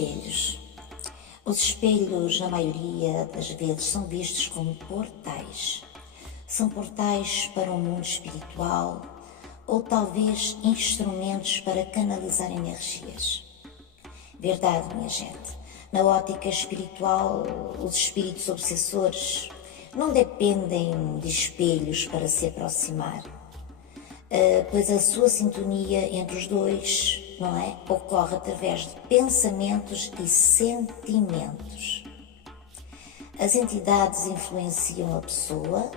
espelhos. Os espelhos, na maioria das vezes, são vistos como portais. São portais para o mundo espiritual ou talvez instrumentos para canalizar energias. Verdade, minha gente. Na ótica espiritual, os espíritos obsessores não dependem de espelhos para se aproximar, pois a sua sintonia entre os dois, não é? Ocorre através de pensamentos e sentimentos. As entidades influenciam a pessoa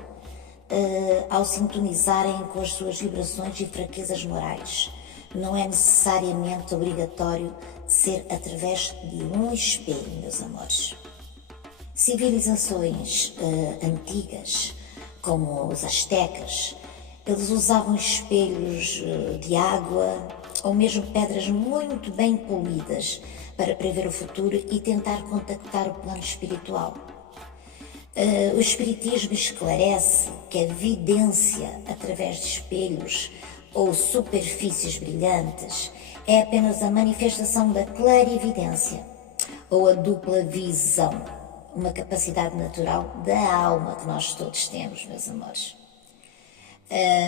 ao sintonizarem com as suas vibrações e fraquezas morais. Não é necessariamente obrigatório ser através de um espelho, meus amores. Civilizações antigas, como os astecas, eles usavam espelhos de água ou mesmo pedras muito bem polidas para prever o futuro e tentar contactar o plano espiritual. O Espiritismo esclarece que a vidência através de espelhos ou superfícies brilhantes é apenas a manifestação da clarividência ou a dupla visão, uma capacidade natural da alma que nós todos temos, meus amores.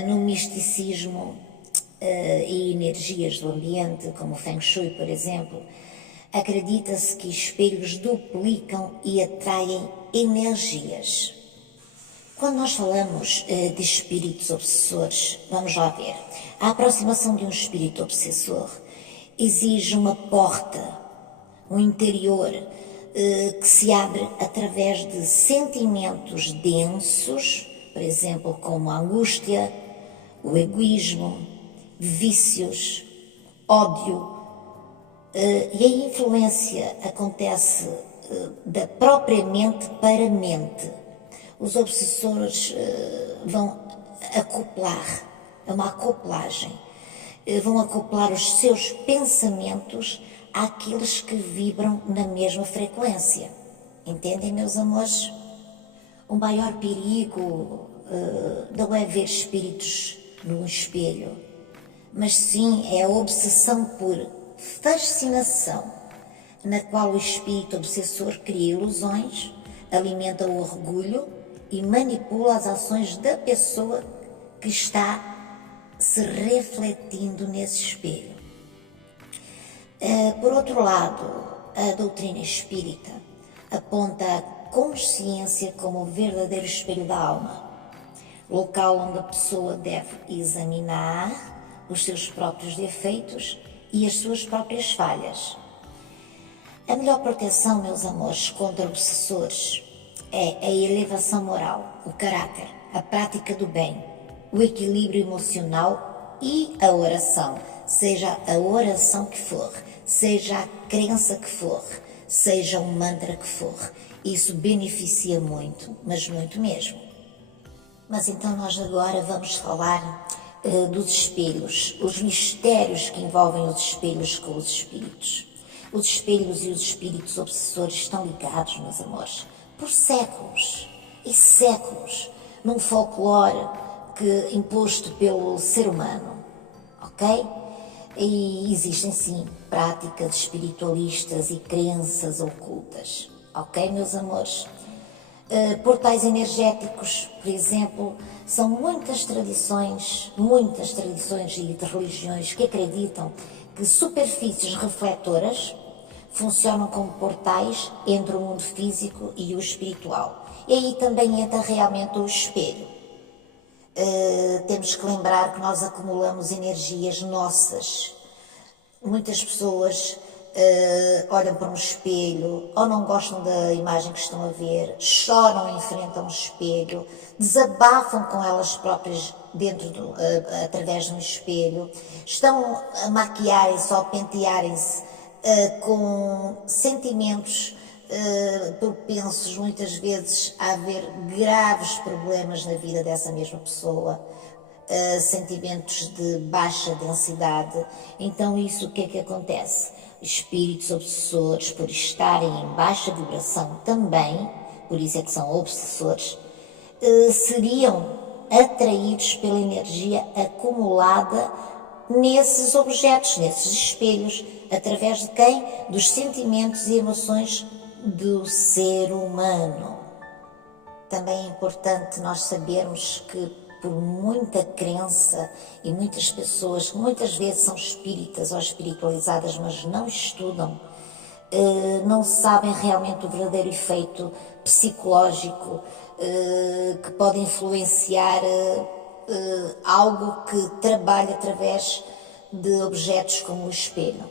No misticismo e energias do ambiente, como o Feng Shui, por exemplo, acredita-se que espelhos duplicam e atraem energias. Quando nós falamos de espíritos obsessores, vamos lá ver. A aproximação de um espírito obsessor exige uma porta, um interior que se abre através de sentimentos densos, por exemplo, como a angústia, o egoísmo, vícios, ódio, e a influência acontece da própria mente para a mente. Os obsessores vão acoplar, é uma acoplagem, vão acoplar os seus pensamentos àqueles que vibram na mesma frequência. Entendem, meus amores? O maior perigo não é ver espíritos num espelho, mas sim é a obsessão por fascinação, na qual o espírito obsessor cria ilusões, alimenta o orgulho e manipula as ações da pessoa que está se refletindo nesse espelho. Por outro lado, a doutrina espírita aponta a consciência como o verdadeiro espelho da alma, local onde a pessoa deve examinar os seus próprios defeitos e as suas próprias falhas. A melhor proteção, meus amores, contra obsessores é a elevação moral, o caráter, a prática do bem, o equilíbrio emocional e a oração, seja a oração que for, seja a crença que for, seja um mantra que for. Isso beneficia muito, mas muito mesmo. Mas então nós agora vamos falar dos espelhos, os mistérios que envolvem os espelhos com os espíritos. Os espelhos e os espíritos obsessores estão ligados, meus amores, por séculos e séculos, num folclore imposto pelo ser humano, ok? E existem sim práticas espiritualistas e crenças ocultas, ok, meus amores? Portais energéticos, por exemplo, são muitas tradições e de religiões que acreditam que superfícies refletoras funcionam como portais entre o mundo físico e o espiritual. E aí também entra realmente o espelho. Temos que lembrar que nós acumulamos energias nossas. Muitas pessoas olham para um espelho ou não gostam da imagem que estão a ver, choram em frente a um espelho, desabafam com elas próprias através de um espelho, estão a maquiarem-se ou a pentearem-se com sentimentos propensos muitas vezes a haver graves problemas na vida dessa mesma pessoa, sentimentos de baixa densidade. Então isso o que é que acontece? Espíritos obsessores, por estarem em baixa vibração também, por isso é que são obsessores, seriam atraídos pela energia acumulada nesses objetos, nesses espelhos, através de quem? Dos sentimentos e emoções do ser humano. Também é importante nós sabermos que, por muita crença e muitas pessoas que muitas vezes são espíritas ou espiritualizadas, mas não estudam, não sabem realmente o verdadeiro efeito psicológico que pode influenciar algo que trabalha através de objetos como o espelho.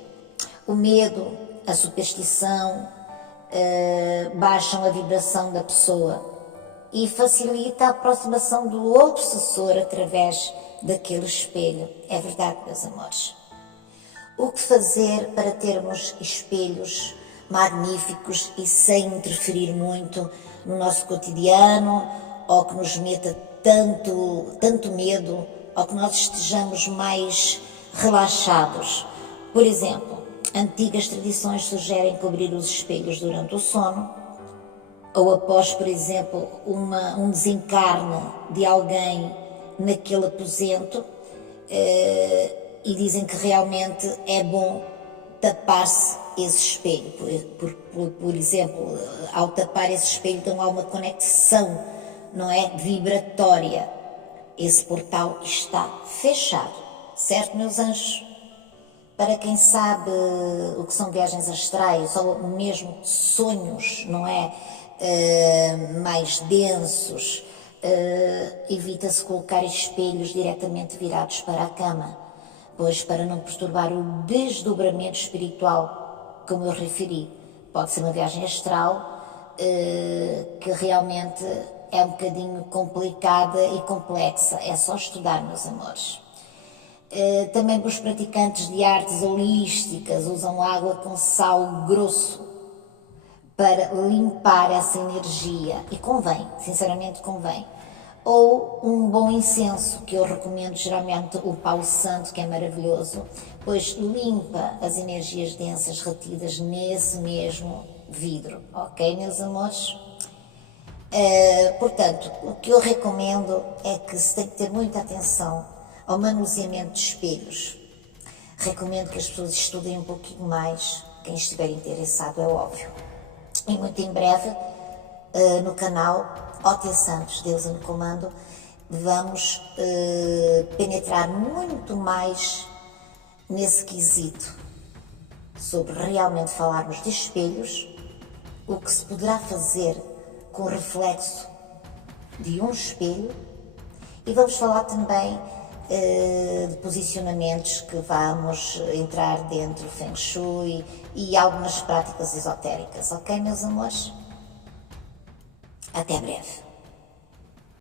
O medo, a superstição baixam a vibração da pessoa e facilita a aproximação do obsessor através daquele espelho. É verdade, meus amores. O que fazer para termos espelhos magníficos e sem interferir muito no nosso cotidiano, ou que nos meta tanto medo, ou que nós estejamos mais relaxados? Por exemplo, antigas tradições sugerem cobrir os espelhos durante o sono, ou após, por exemplo, um desencarne de alguém naquele aposento, e dizem que realmente é bom tapar-se esse espelho. Por exemplo, ao tapar esse espelho, então há uma conexão, não é, vibratória. Esse portal está fechado, certo, meus anjos? Para quem sabe o que são viagens astrais ou mesmo sonhos, não é, mais densos, evita-se colocar espelhos diretamente virados para a cama, pois para não perturbar o desdobramento espiritual, como eu referi. Pode ser uma viagem astral que realmente é um bocadinho complicada e complexa, é só estudar, meus amores. Também os praticantes de artes holísticas usam água com sal grosso para limpar essa energia, e convém, sinceramente convém. Ou um bom incenso, que eu recomendo geralmente o pau santo, que é maravilhoso, pois limpa as energias densas retidas nesse mesmo vidro, ok, meus amores? Portanto, o que eu recomendo é que se tem que ter muita atenção ao manuseamento de espelhos. Recomendo que as pessoas estudem um pouquinho mais, quem estiver interessado, é óbvio. E muito em breve, no canal Ótia Santos, Deus no Comando, vamos penetrar muito mais nesse quesito, sobre realmente falarmos de espelhos, o que se poderá fazer com o reflexo de um espelho, e vamos falar também de posicionamentos que vamos entrar dentro do Feng Shui e algumas práticas esotéricas, ok, meus amores? Até breve.